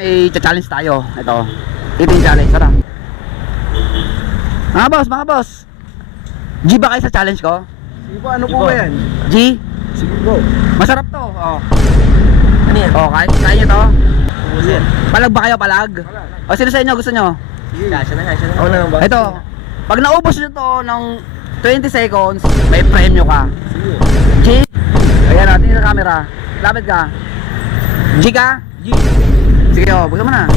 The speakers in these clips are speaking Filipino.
May challenge tayo. Ito. Eating challenge. Tara. Mga boss. G ba kayo sa challenge ko? Sige po, ano po ba yan? G? Sige po. Masarap to. Oh. Ano yan? Oh, kaya nyo to? Sige. Palag ba kayo? Palag? O sino sa inyo gusto nyo? Sige. Kasya na. Ako na lang ba? Ito. Pag naubos nyo to ng 20 seconds, may premyo ka. Sige. G? Ayan o, tingin sa camera. Lapit ka. G ka? G. Sige o, buksan mo na.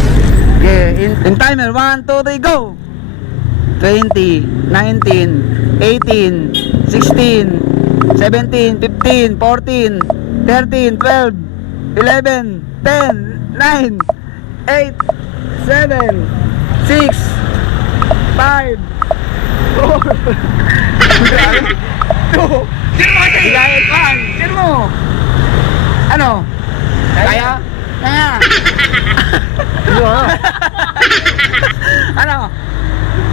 Okay, in timer, 1, 2, 3, go! 20, 19, 18, 16, 17, 15, 14, 13, 12, 11, 10, 9, 8, 7, 6, 5, 4, 2, Higayat pan! Sino mo? Ano? Kaya? Kaya? Ano?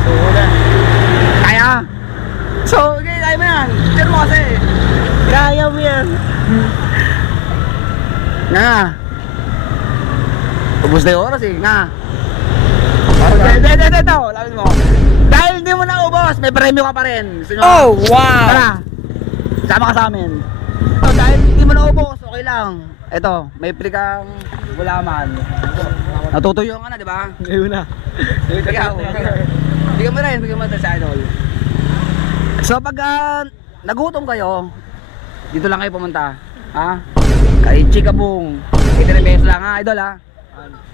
So, una. Kaya? So, okay, kaya mo yan. Sino mo kasi? Kaya mo yan. Nga. Ubus na yung oras eh. Nga. Ito. Lapit mo. Dahil hindi mo na ubos, may premyo ka pa rin. Gusto nyo? Oh, wow! Tara. Sama ka sa amin. So, dahil hindi mo na ubos, okay lang. Ito, may free kang gulaman. Natutuyo ka na, di ba? Ngayon na. Ikaw. Bigyan mo rin sa idol. So pag nagutom kayo, dito lang kayo pumunta. Ha? Kay Chikabong. 80 pesos lang ha, idol ha.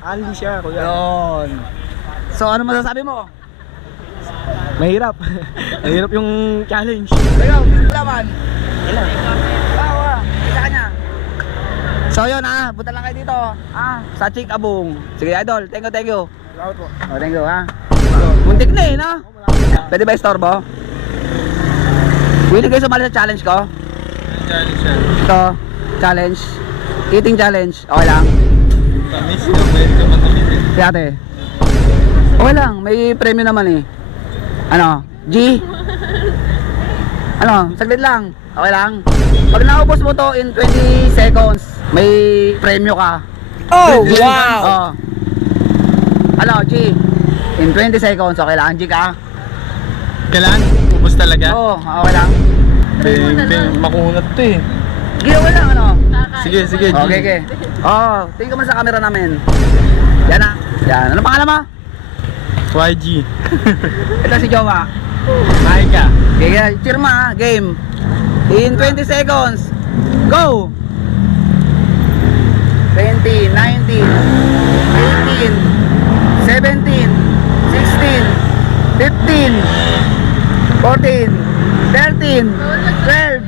Andy siya, kuya. Yun. So ano masasabi mo? Mahirap. Mahirap yung challenge. Ikaw, laman. Wow, isa ka niya. So yun ha, punta lang kayo dito. Sa Chikabong. Sige idol, thank you. Salamat po. Oh, thank you ha. Muntik na eh, no? Pwede ba istorbo? Willing kayo sumali sa challenge ko? Challenge yan. Ito, challenge. Eating challenge. Okay lang. Tamis na, pwede ka matamis eh. Si ate. Okay lang, may premyo naman eh. Ano? G? Ano? Saglit lang. Okay lang. Pag naubos mo to in 20 seconds, may premyo ka. Oh, wow! Oh. Ano, G? In 20 seconds, okay lang. G ka? Kailan? Ubus talaga? Oo, okay lang. Makunat to eh. G, okay lang, ano? Sige, G. Okay. Oh, tingin ka muna sa camera namin. Yan na. Yan. Ano pangalan mo? YG. Ito si Jowa. Hi ka. Okay, chirma, game. In 20 seconds. Go! 20, 19, 18, 17, 16, 15, 14, 13, 12,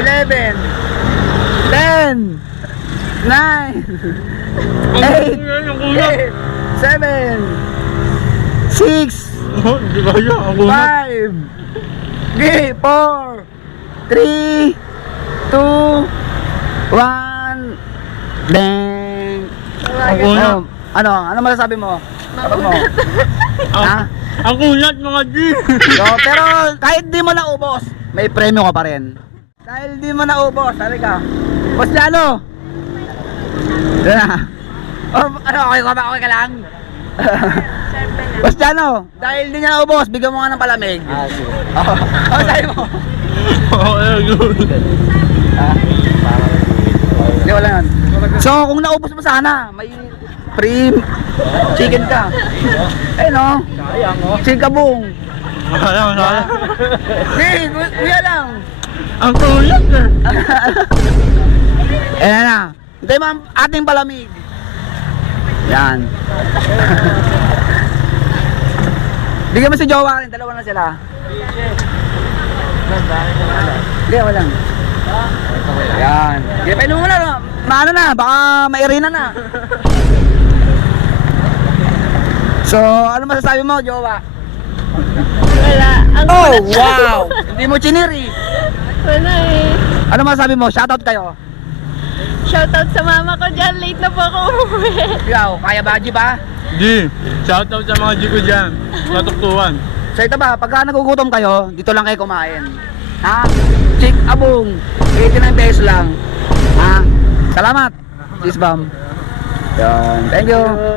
11, 10, 9, 8, 7, 6, Hindi ba yun? Ako 5, 4, 3, 2, 1, bang! Ano masasabi mo? Kapag mo? Ha? Ang kunat mga G. So, pero kahit di mo naubos, may premyo ka pa rin. Dahil di mo naubos, sabi ka, Boss Lalo! Doon na. Okay ka lang? Boss Lalo, dahil di niya naubos, bigyan mo nga ng palamig. Sige. Sabi mo? Good. Hindi, wala yan. So, kung naubos mo sana, may free chicken ka. No? Chikabong. Wala. Hey, kuya lang. Ang kunat eh. Ayan na. Ito yung ating palamig. Yan. Bigyan mo si Jowa rin, dalawa na sila. Hindi, walang. Yan. Hindi, painom mo na. Maano na, baka mairina na. So, ano masasabi mo, Jowa? Wala. Oh, wow! Hindi mo chiniri. Wala eh. Ano masasabi mo? Shoutout kayo. Shoutout sa mama ko dyan. Late na po ako umuwi. Ikaw, kaya ba, G ba? G. Shoutout sa mga G ko dyan. Matuktuhan. So ito ba, pagka nagugutom kayo, dito lang kayo kumain. Ha? Chikabong. 89 pesos lang. Ha? Salamat. Cheese bomb. Yan. Thank you.